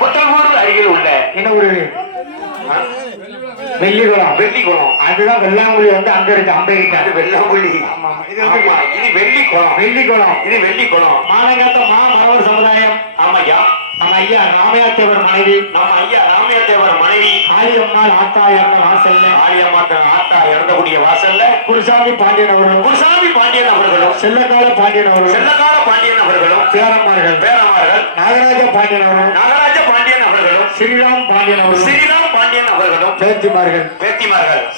புத்தகூர் அருகில் உள்ள என்ன ஊரு? வெள்ளிக்குளம். வெள்ளிக்குளம். அதுதான் வெள்ளாங்குழி வந்து அங்க இருக்கு, அம்பைக்கிட்ட. அது வெள்ளாங்குழி. இது வெள்ளிக்குளம். வெள்ளிக்குளம். இது வெள்ளிக்குளம். மானங்காத்த மரவர் சமுதாயம். ஆமாய்யா. நம்ம ஐயா ராமையாத்தேவர் மனைவி. நம்ம ஐயா ராமையாத்தேவர் மனைவி ஆலியம்மாள் ஆத்தா இறந்த வாசல்ல. ஆலியம்மாள் ஆத்தா இறந்தக்கூடிய வாசல்ல குருசாமி பாண்டியன் அவர்களும், குருசாமி பாண்டியன் அவர்களும், செல்லக்கால பாண்டியன் அவர்களும், செல்லக்கால பாண்டியன் அவர்களும், பேரம்மார்கள் நாகராஜ பாண்டியன் அவர்களும், நாகராஜ பாண்டியன் அவர்களும், ஸ்ரீராம் பாண்டியன் அவர்களும், ஸ்ரீராம் பாண்டியன் அவர்களும், பேத்திமார்கள்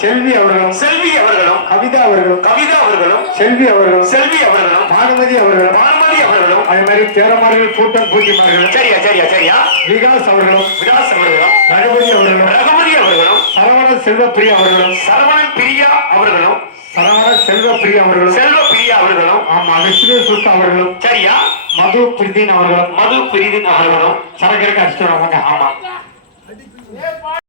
செல்வி அவர்களும், செல்வி அவர்களும், கவிதா அவர்களும், கவிதா அவர்களும், செல்வி அவர்களும், செல்வி அவர்களும், பானுமதி அவர்களும், பானுமதி அவர்களும், அதே மாதிரி பேரமார்கள் கூட்டம் பூட்டிமார்கள். சரியா சரியா சரியா. விகாஸ் அவர்களும், விகாஸ் அவர்களும், ரகுபதி அவர்களும், ரகுபதி அவர்களும், சரவண செல்வப்பிரியா அவர்களும், சரவணன் பிரியா அவர்களும், சரவண செல்வப்பிரியா அவர்களும், செல்வ பிரியா அவர்களும், ஆமா விஷ்ணு சுத்த அவர்களும், சரியா, மது பிரிதீன் அவர்களும், மது பிரிதின் அவர்களும் சரக்கருக்கு அடிச்சுடுவாங்க. ஆமா